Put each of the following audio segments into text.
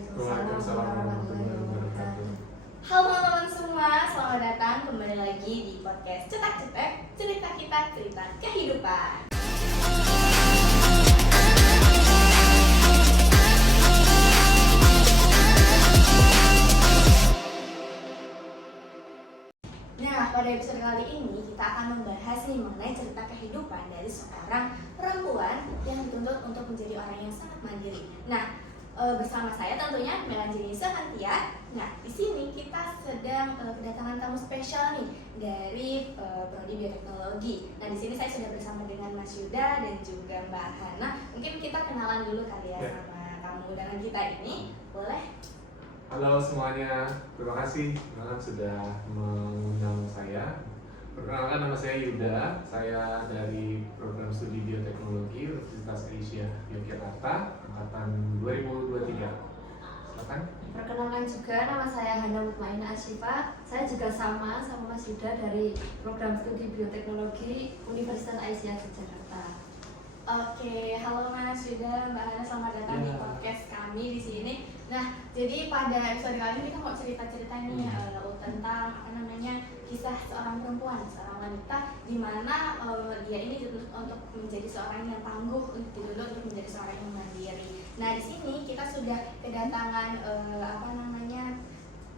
Waalaikumsalam warahmatullahi wabarakatuh. Halo teman-teman semua, selamat datang kembali lagi di podcast Cetak Cetek, cerita kita, cerita kehidupan. Nah, pada episode kali ini kita akan membahas mengenai cerita kehidupan dari seorang perempuan yang dituntut untuk menjadi orang yang sangat mandiri. Nah, bersama saya tentunya Melanjeni Sehantia. Nah, di sini kita sedang kedatangan tamu spesial nih dari Prodi Bioteknologi. Nah, di sini saya sudah bersama dengan Mas Yuda dan juga Mbak Hana. Mungkin kita kenalan dulu kali ya sama tamu undangan kita ini. Boleh? Halo semuanya, terima kasih sudah mengundang saya. Perkenalkan, nama saya Yuda, saya dari program studi bioteknologi Universitas Asia Yogyakarta, angkatan 2023. Silakan. Perkenalkan juga, nama saya Hana Mutmainah Asyifa. Saya juga sama Mas Yuda dari program studi bioteknologi Universitas Asia Yogyakarta. Oke, halo Mas Yuda, Mbak Hana, selamat datang di podcast kami di sini. Nah, jadi pada episode kali ini kita mau cerita-cerita nih tentang kisah seorang perempuan, seorang wanita, di mana dia ini dituntut untuk menjadi seorang yang tangguh, dituntut untuk menjadi seorang yang mandiri. Nah, di sini kita sudah kedatangan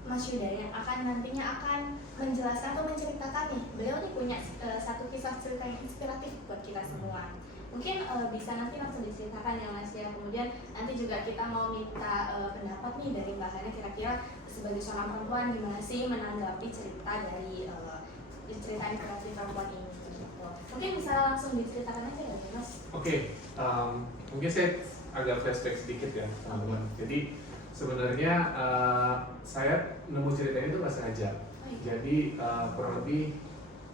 Mas Yuda yang nantinya akan menjelaskan atau menceritakan nih. Beliau nih punya satu kisah cerita yang inspiratif buat kita semua. Mungkin bisa nanti langsung diceritakan ya Mas ya. Kemudian nanti juga kita mau minta pendapat nih dari Mbak Hana, kira-kira sebagai seorang perempuan gimana sih menanggapi cerita dari cerita inspirasi perempuan ini gitu. Mungkin bisa langsung diceritakan aja ya Mas. Oke, mungkin saya agak flashback sedikit ya teman-teman. Jadi sebenarnya saya nemu cerita ini tuh nggak sengaja. Jadi kurang lebih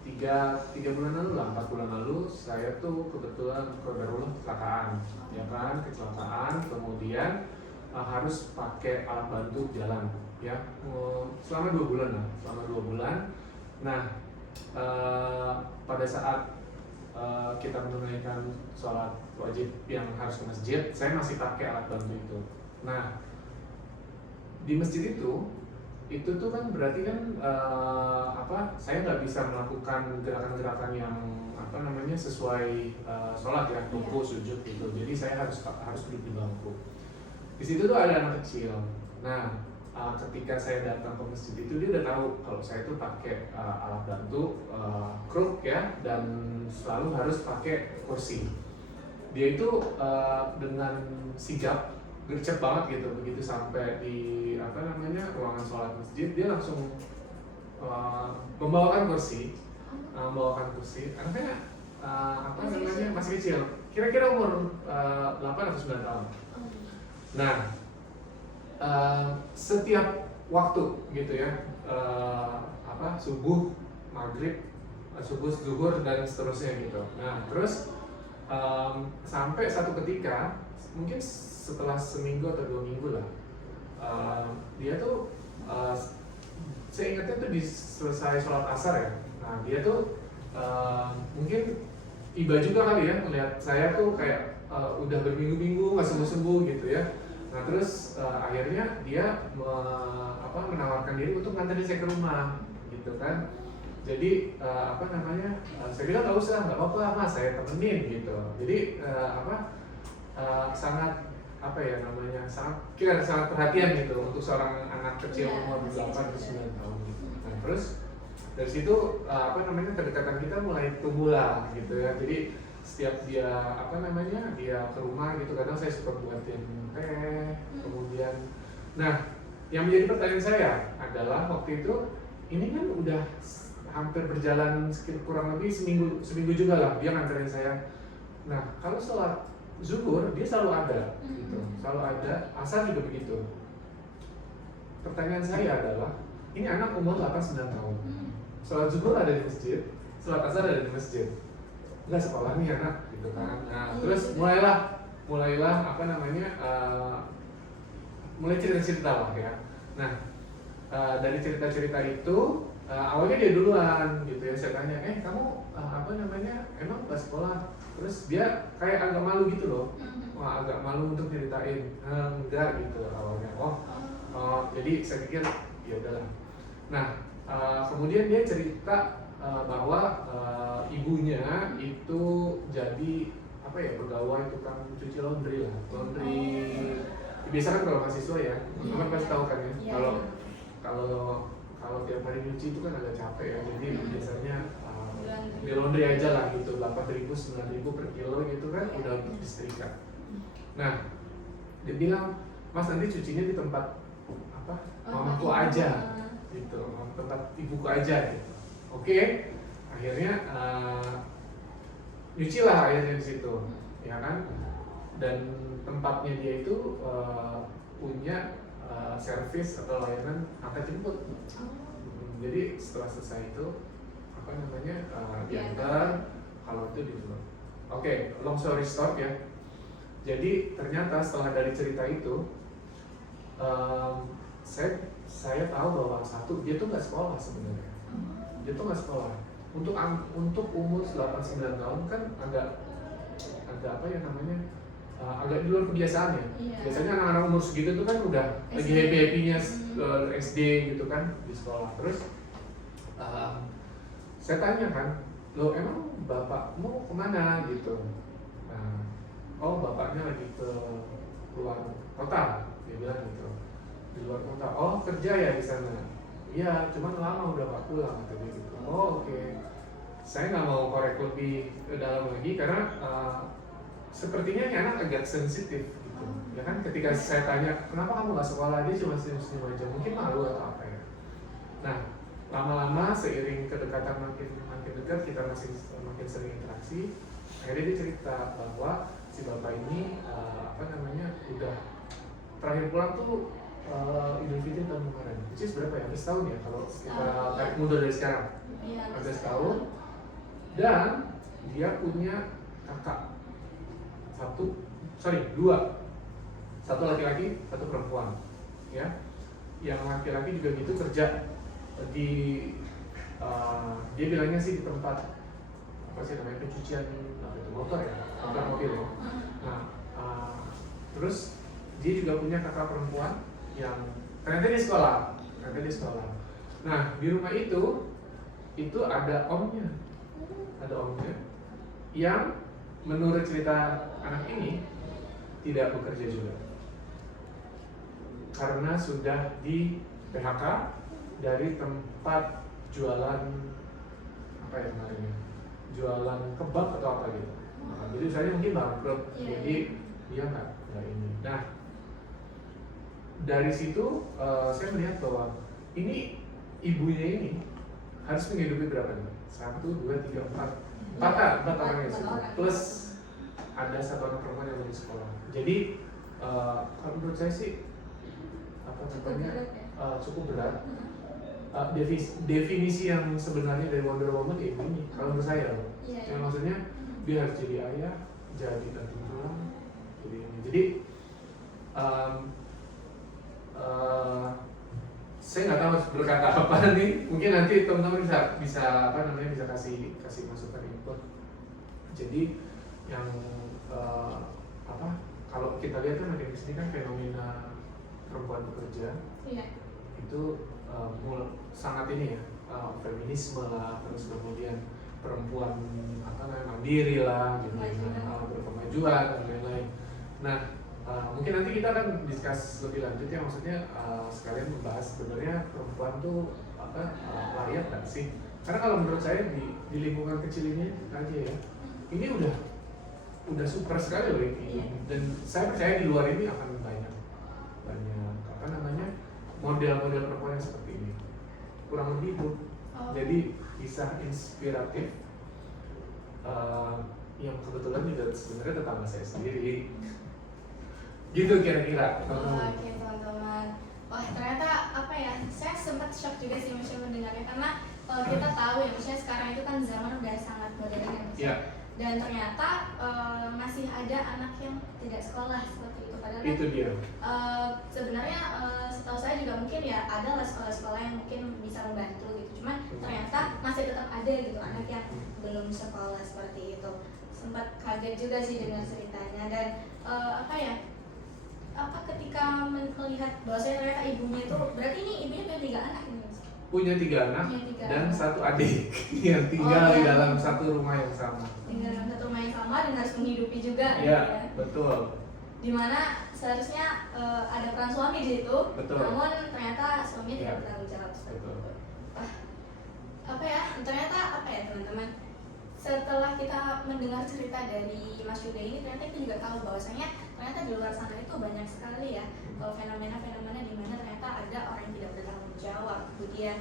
3 bulan lalu lah, 4 bulan lalu saya tuh kebetulan kecelakaan, ya kan, kecelakaan, kemudian harus pakai alat bantu jalan, ya, selama 2 bulan lah, selama 2 bulan. Nah, pada saat kita menunaikan sholat wajib yang harus ke masjid, saya masih pakai alat bantu itu. Nah, di masjid itu tuh kan berarti kan saya nggak bisa melakukan gerakan-gerakan yang sesuai sholat ya, ruku, sujud gitu. Jadi saya harus duduk di bangku. Di situ tuh ada anak kecil. Nah, ketika saya datang ke masjid itu dia udah tahu kalau saya tuh pakai alat bantu kruk ya, dan selalu harus pakai kursi. Dia itu dengan sigap gercep banget gitu, begitu sampai di ruangan sholat masjid, dia langsung membawakan kursi. Anaknya masih kecil, kira-kira umur 8 atau 9 tahun. Nah, setiap waktu gitu ya, subuh, maghrib, subuh, zuhur, dan seterusnya gitu. Nah, terus sampai satu ketika, mungkin setelah seminggu atau 2 minggu lah, dia tuh saya ingatnya tuh di selesai sholat asar ya. Nah, dia tuh mungkin iba juga kali ya melihat saya tuh kayak udah berminggu-minggu nggak sembuh-sembuh gitu ya. Nah, terus akhirnya dia menawarkan diri untuk nganterin saya ke rumah gitu kan. Jadi saya bilang nggak usah, nggak apa-apa Mas, saya temenin gitu. Jadi sangat sangat perhatian gitu untuk seorang anak kecil umur 8 atau 9 tahun gitu. Nah, terus dari situ kedekatan kita mulai tumbuh lah gitu ya. Jadi setiap dia dia ke rumah gitu, kadang saya suka buatin teh. Kemudian, nah, yang menjadi pertanyaan saya adalah waktu itu ini kan udah hampir berjalan sekitar kurang lebih seminggu juga lah dia nganterin saya. Nah, kalau sholat zuhur dia selalu ada gitu, selalu ada. Asar juga begitu. Pertanyaan saya adalah, ini anak umur 8-9 tahun, sholat zuhur ada di masjid, sholat asar ada di masjid, nggak sekolah nih anak gitu kan. Nah, terus mulailah mulai cerita-cerita lah ya. Nah, dari cerita-cerita itu awalnya dia duluan gitu ya, saya tanya, kamu apa namanya, emang nggak sekolah? Terus dia kayak agak malu gitu loh, wah agak malu untuk ceritain, enggak gitu awalnya. Jadi saya pikir ya udahlah. Nah kemudian dia cerita bahwa ibunya itu jadi apa ya, pegawai tukang cuci laundry lah, biasa kan kalau mahasiswa ya, teman pasti tahu kan ya, kalau tiap hari nyuci itu kan agak capek ya, jadi biasanya di laundry aja lah gitu, 8.000 9.000 per kilo gitu kan udah disetrika. Nah dia bilang, mas nanti cucinya di tempat apa, mamaku aja gitu, tempat ibuku aja gitu. Oke, akhirnya nyuci lah airnya di situ, ya kan? Dan tempatnya dia itu punya servis atau layanan antar jemput. Jadi setelah selesai itu apa namanya, diantar, kalau itu dijual. Oke, long story short ya. Jadi ternyata setelah dari cerita itu, saya tahu bahwa satu, dia tuh nggak sekolah sebenarnya. Dia tuh nggak sekolah. Untuk umur 8-9 tahun kan agak apa ya namanya, agak di luar kebiasaan ya. Biasanya anak-anak umur segitu tuh kan udah lagi happy-happynya SD gitu kan di sekolah. Terus saya tanya kan, lo emang bapakmu kemana gitu? Nah, oh bapaknya lagi ke luar kota, dia bilang gitu, di luar kota. Oh kerja ya di sana? Iya, cuman lama udah gak pulang gitu. Oh oke. Saya nggak mau korek lebih dalam lagi karena sepertinya ini anak agak sensitif gitu. Ya kan, ketika saya tanya kenapa kamu nggak sekolah, dia cuma senyum-senyum aja, mungkin malu atau apa ya. Nah lama-lama seiring kedekatan makin dekat, kita makin sering interaksi, akhirnya dia cerita bahwa si bapak ini apa namanya, udah terakhir pulang tuh Idul Fitri tahun kemarin, which is berapa ya? Hampir setahun ya kalau kita tarik mundur dari sekarang. Hampir setahun. Dan dia punya kakak dua, satu laki-laki, satu perempuan, ya. Yang laki-laki juga gitu kerja di dia bilangnya sih di tempat apa sih namanya, pencucian motor ya, mobil ya. Nah terus dia juga punya kakak perempuan yang ternyata dia sekolah. Nah di rumah itu ada omnya yang menurut cerita anak ini tidak bekerja juga karena sudah di PHK dari tempat jualan apa ya kemarin ya, jualan kebab atau apa gitu. Jadi saya mungkin bangkrut, jadi dia nggak ini. Nah dari situ saya melihat bahwa ini ibunya ini harus menghidupi berapa nih? 1, 2, 3, 4 orang di situ, plus ada satu anak perempuan yang lagi sekolah. Jadi kalau menurut saya sih apa namanya, cukup berat. Definisi yang sebenarnya dari Wonder Woman ya ini, kalau menurut saya loh. Yang maksudnya dia harus jadi ayah, jadi bantu tulang, jadi ini. Jadi saya nggak tahu harus berkata apa nih. Mungkin nanti teman-teman bisa apa namanya, bisa kasih masukan input. Jadi yang apa, kalau kita lihat kan makin kesini kan fenomena perempuan bekerja itu sangat ini ya, feminisme lah, terus kemudian perempuan apa namanya, mandiri lah gitu, berkemajuan dan lain-lain. Nah mungkin nanti kita akan discuss lebih lanjut ya, maksudnya sekalian membahas sebenarnya perempuan tuh apa, layak nggak sih? Karena kalau menurut saya di lingkungan kecil ini aja ya, ini udah super sekali loh ini. Dan saya percaya di luar ini akan banyak apa namanya, model-model perempuan yang seperti ini, kurang lebih itu. Jadi kisah inspiratif yang kebetulan juga sebenarnya tetangga saya sendiri. Gitu kira-kira. Oke teman-teman, wah ternyata apa ya, saya sempat shock juga sih maksudnya mendengarnya, karena kalau kita tahu ya, maksudnya sekarang itu kan zaman udah sangat modern ya, dan ternyata masih ada anak yang tidak sekolah seperti itu. Padahal Itu dia. sebenarnya setahu saya juga mungkin ya ada lah sekolah-sekolah yang mungkin bisa membantu gitu, cuman ternyata masih tetap ada gitu anak yang belum sekolah seperti itu. Sempat kaget juga sih dengan ceritanya, dan ketika melihat bahwa saya ternyata ibunya itu, berarti ini ibunya punya 3 anak ini. Punya 3 anak Punya 3 dan anak. 1 adik yang tinggal Oh, di iya. dalam satu rumah yang sama. Tinggal dalam satu rumah yang sama dan harus menghidupi juga Iya, gitu ya. betul. Dimana seharusnya ada peran suami di situ, Betul. namun ternyata suami Iya. tidak bertanggung jawab seperti Betul. itu. Ternyata teman-teman, setelah kita mendengar cerita dari Mas Yuda ini, ternyata kita juga tahu bahwasanya ternyata di luar sana itu banyak sekali ya fenomena-fenomena di mana ternyata ada orang yang tidak bertanggung jawab. Kemudian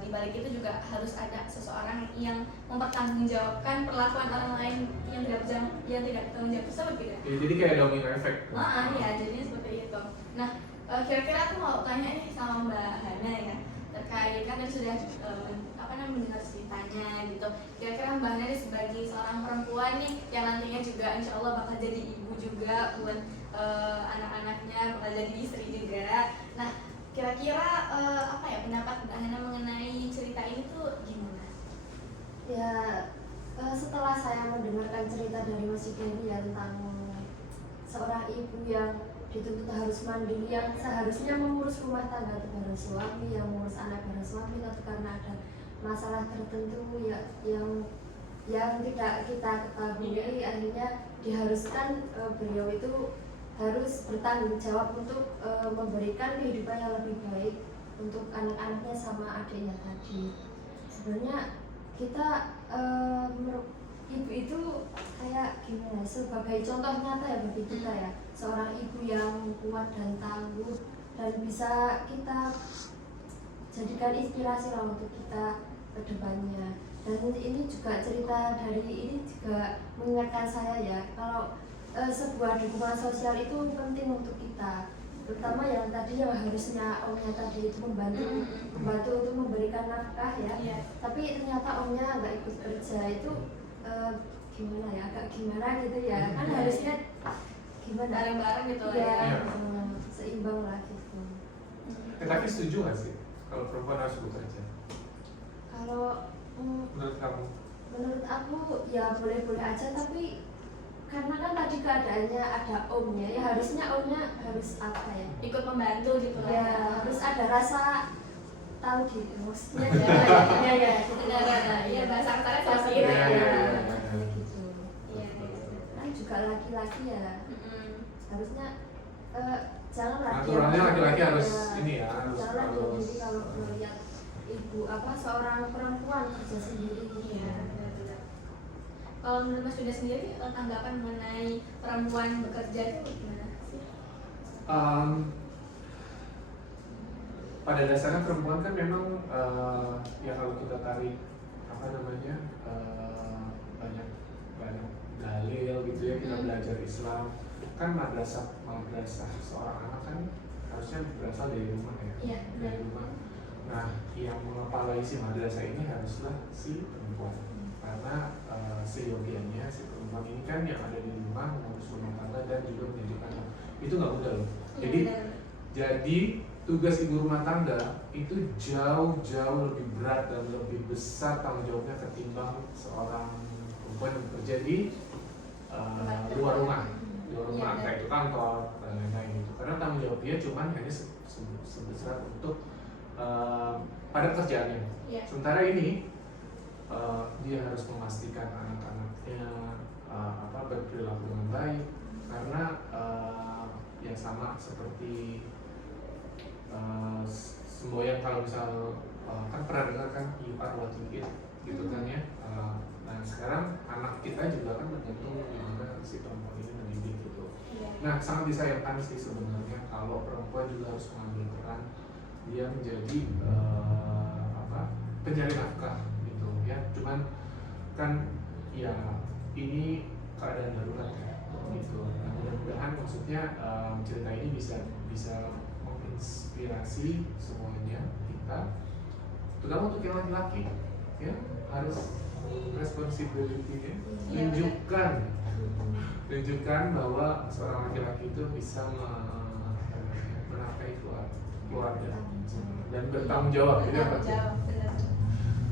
di balik itu juga harus ada seseorang yang mempertanggungjawabkan perlakuan orang lain yang tidak bertanggung jawab tersebut gitu ya. Jadi kayak domino effect. Iya, jadinya seperti itu. Nah, kira-kira aku mau tanya nih sama Mbak Hana ya, terkait kan tadi sudah mendengar ceritanya gitu. Kira-kira Mbak Hana sebagai seorang perempuan nih yang nantinya juga insya Allah bakal jadi ibu juga buat anak-anaknya, bakal jadi istri juga. Nah, kira-kira pendapat Mbak Hana mengenai cerita ini tuh gimana? Ya, setelah saya mendengarkan cerita dari Mas Yuda ini ya tentang seorang ibu yang dituntut harus mandiri, yang seharusnya mengurus rumah tangga itu bareng suami, yang mengurus anak bareng suami, tapi karena ada masalah tertentu ya yang tidak kita ketahui, akhirnya diharuskan beliau itu harus bertanggung jawab untuk memberikan kehidupan yang lebih baik untuk anak-anaknya sama adiknya tadi. Sebenarnya kita ibu itu kayak gimana, sebagai contoh nyata ya bagi kita ya, seorang ibu yang kuat dan tangguh dan bisa kita jadikan inspirasi lah untuk kita ke depannya. Dan ini juga cerita dari ini juga mengingatkan saya ya, kalau sebuah dukungan sosial itu penting untuk kita, terutama yang tadi yang harusnya omnya tadi itu membantu untuk memberikan nafkah ya, tapi ternyata omnya nggak ikut kerja, itu gimana ya, agak gimana gitu ya, kan harusnya gimana Bareng-bareng gitu lah ya, ya. seimbang lah gitu. Tapi setuju gak sih kalau perempuan harus bekerja? Kalau Menurut kamu? menurut aku ya boleh-boleh aja, tapi karena kan tadi keadaannya ada omnya ya, harusnya omnya harus apa ya, Ikut membantu gitu lah ya harus ada rasa tahu diri maksudnya ya bahasa kasarnya seperti Iya, itu iya, ya. iya. kayak gitu. Iya. Kan juga laki-laki ya, harusnya janganlah Naturalnya laki-laki harus ini ya, janganlah harus diri kalau melihat ibu seorang perempuan kerja sendiri gitu Iya, ya. benar-benar. Kalau menurut Mas Yuda sendiri tanggapan mengenai perempuan bekerja itu gimana sih? Pada dasarnya perempuan kan memang ya kalau kita tarik banyak dalil gitu ya, kita belajar Islam kan madrasah seorang anak kan harusnya berasal dari rumah ya, Iya, dari rumah. Nah, yang mengepalai si madrasah ini haruslah si perempuan, karena seyogianya si perempuan ini kan yang ada di rumah mengurus rumah tangga dan juga mendidik anak. Itu nggak mudah loh. Jadi tugas ibu rumah tangga itu jauh lebih berat dan lebih besar tanggung jawabnya ketimbang seorang perempuan yang bekerja di luar rumah kayak itu kantor dan lain-lain gitu. Karena tanggung jawab dia cuma hanya sebesar untuk pada kerjaannya. Sementara ini dia harus memastikan anak-anaknya berperilaku dengan baik, karena ya sama seperti semboyan, kalau misal kan pernah dengar kan you are what you eat gitu kan ya. Nah sekarang anak kita juga kan tergantung gimana si perempuan ini mendidik gitu. Nah sangat disayangkan sih sebenarnya kalau perempuan juga harus mengambil peran dia menjadi pencari nafkah gitu ya. Cuman kan ya ini keadaan darurat ya gitu. Nah mudah-mudahan maksudnya cerita ini bisa menginspirasi semuanya kita, terutama untuk yang laki-laki ya harus responsibility-nya Iya, tunjukkan bahwa seorang laki-laki itu bisa menafkahi keluarga dan bertanggung jawab. Itu yang penting.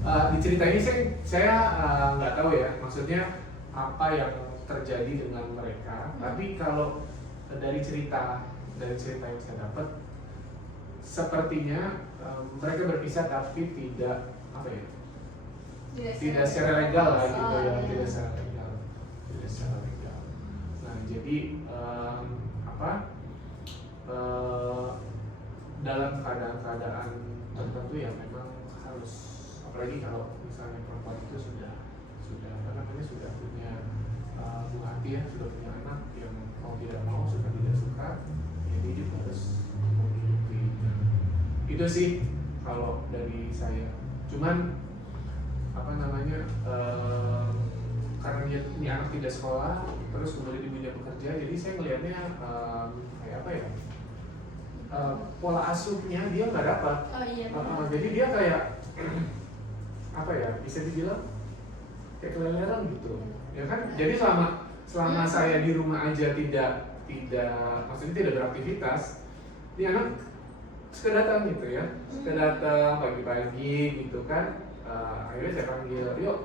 Di cerita ini saya nggak tahu ya, maksudnya apa yang terjadi dengan mereka. Tapi kalau dari cerita yang saya dapat, sepertinya mereka berpisah tapi tidak apa ya, tidak secara legal lah gitu ya, tidak secara legal. Nah jadi dalam keadaan tertentu ya memang harus, apalagi kalau misalnya perempuan itu sudah punya buah hati ya, sudah punya anak yang mau tidak mau, suka tidak suka, jadi juga harus menghidupi. Itu sih kalau dari saya. Cuman karena ini anak tidak sekolah, terus kemudian ibunya bekerja, jadi saya melihatnya kayak apa ya? Pola asuhnya dia nggak dapat. Jadi dia kayak apa ya, bisa dibilang kayak keleleran gitu, ya kan? Jadi selama saya di rumah aja tidak maksudnya tidak beraktivitas, ini anak suka datang gitu ya, suka datang pagi-pagi gitu kan. Akhirnya saya panggil, yuk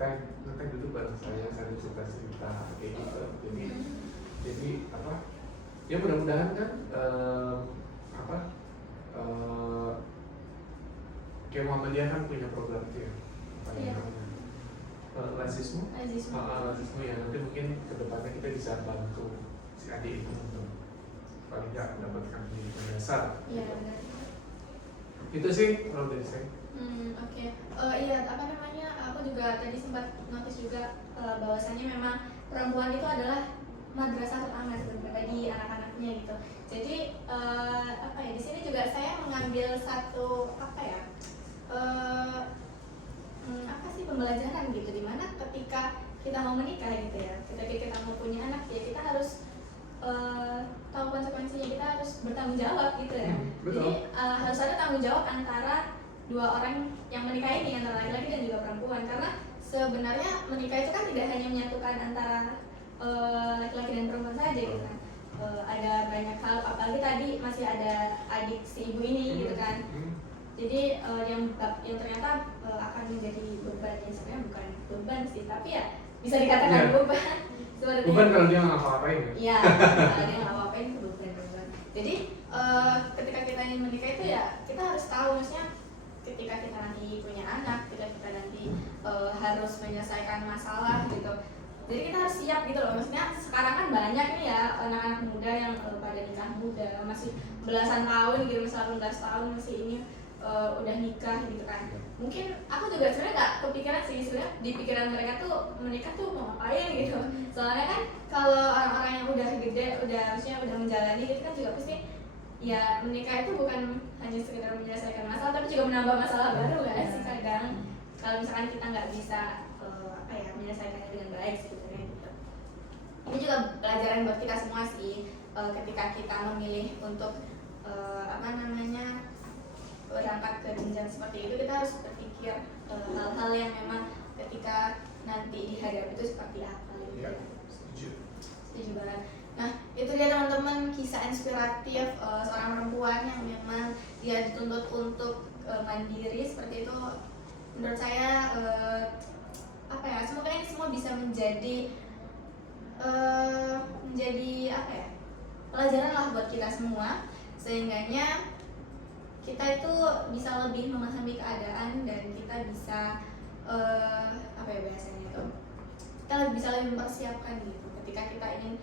teh duduk bareng saya cerita kayak gitu. Jadi ya mudah-mudahan kan kayak Muhammadiyah kan punya program itu ya, lazismu ya, nanti mungkin kedepannya kita bisa bantu si adik itu untuk paling nggak mendapatkan pendidikan dasar. Iya benar. Itu sih kalau dari saya. Oke. Iya, aku juga tadi sempat notice juga bahwasannya memang perempuan itu adalah madrasah pertama sebenarnya bagi anak-anaknya gitu. Jadi di sini juga saya mengambil satu pembelajaran gitu, dimana ketika kita mau menikah gitu ya, ketika kita mau punya anak ya kita harus tahu konsekuensinya, kita harus bertanggung jawab gitu ya. Jadi harus ada tanggung jawab antara dua orang yang menikah ini, antara laki-laki dan juga perempuan, karena sebenarnya menikah itu kan tidak hanya menyatukan antara laki-laki dan perempuan saja gitu kan. Ada banyak hal, apalagi tadi masih ada adik si ibu ini gitu kan. Jadi yang ternyata akan menjadi beban, ya sebenarnya bukan beban sih, tapi ya bisa dikatakan beban. Beban kalau dia nggak apa-apain ya? Iya, kalau dia nggak apa-apain itu beban. Jadi ketika kita ingin menikah itu ya kita harus tahu, maksudnya ketika kita nanti punya anak, ketika kita nanti harus menyelesaikan masalah gitu. Jadi kita harus siap gitu loh, maksudnya sekarang kan banyak nih ya anak-anak muda yang pada nikah muda, masih belasan tahun gitu, misalnya 18 tahun masih ini udah nikah gitu kan. Mungkin aku juga sebenarnya nggak kepikiran sih, sebenarnya di pikiran mereka tuh menikah tuh mau ngapain gitu. Soalnya kan kalau orang-orang yang udah gede, maksudnya udah menjalani gitu kan juga pasti ya menikah itu bukan hanya sekedar menyelesaikan masalah, tapi juga menambah masalah baru nggak sih kadang. Kalau misalkan kita nggak bisa menyelesaikannya dengan baik sebetulnya gitu. Ini juga pelajaran buat kita semua sih, ketika kita memilih untuk berangkat ke jenjang seperti itu, kita harus berpikir hal-hal yang memang ketika nanti dihadapi itu seperti apa gitu. Ya, setuju banget. Nah itu dia teman-teman, kisah inspiratif seorang perempuan yang memang dia dituntut untuk mandiri seperti itu. Menurut saya semoga ini semua bisa menjadi pelajaran lah buat kita semua, sehingganya kita itu bisa lebih memahami keadaan dan kita bisa kita bisa lebih mempersiapkan gitu ketika kita ingin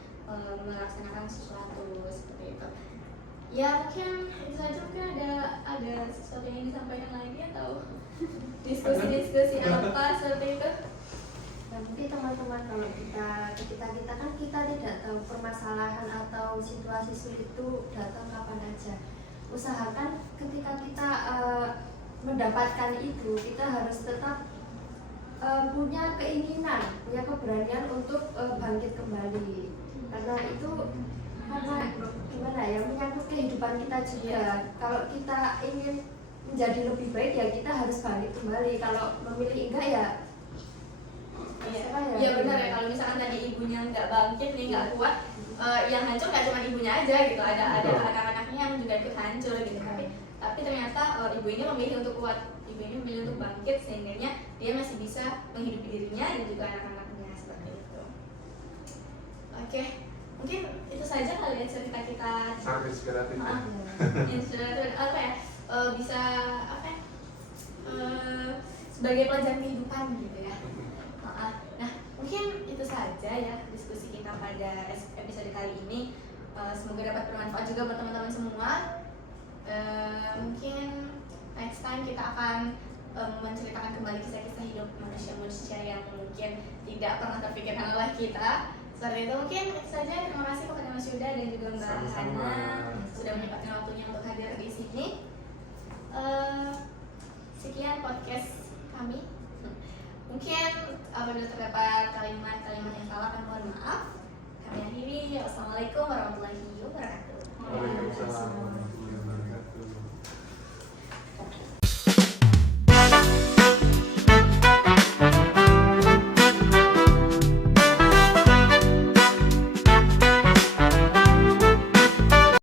melaksanakan sesuatu seperti itu. Ya mungkin itu saja, mungkin ada sesuatu yang ingin disampaikan lagi atau diskusi apa seperti itu. Nah, mungkin teman-teman kalau ketika kita kan kita tidak tahu permasalahan atau situasi sulit itu datang kapan aja. Usahakan ketika kita mendapatkan itu, kita harus tetap punya keinginan, punya keberanian untuk bangkit kembali. Karena itu gimana ya, menyangkut kehidupan kita juga. Kalau kita ingin menjadi lebih baik ya kita harus bangkit kembali. Kalau memilih enggak ya Iya benar ya, kalau misalkan tadi ibunya nggak bangkit nih, nggak kuat, yang hancur nggak cuma ibunya aja gitu, ada anak-anaknya yang juga ikut hancur gitu. Tapi ternyata ibu ini memilih untuk kuat, ibu ini memilih untuk bangkit sehingga dia masih bisa menghidupi dirinya dan juga anak-anaknya seperti itu. Oke, mungkin itu saja kali ya cerita kita. Sangat inspiratif. Inspiratif apa ya? Bisa apa ya? Sebagai pelajaran kehidupan gitu ya. Nah, mungkin itu saja ya diskusi kita pada episode kali ini. Semoga dapat bermanfaat juga buat teman-teman semua. Mungkin next time kita akan menceritakan kembali kisah-kisah hidup manusia-manusia yang mungkin tidak pernah terpikirkan oleh kita. Seperti itu mungkin itu saja. Terima kasih kepada Mas Yuda dan juga Mbak Hana sudah menyempatkan waktunya untuk hadir di sini. Sekian podcast kami. Mungkin apabila terdapat kalimat-kalimat yang salah, kami mohon maaf. Kami akhiri. Wassalamualaikum warahmatullahi wabarakatuh. Waalaikumsalam.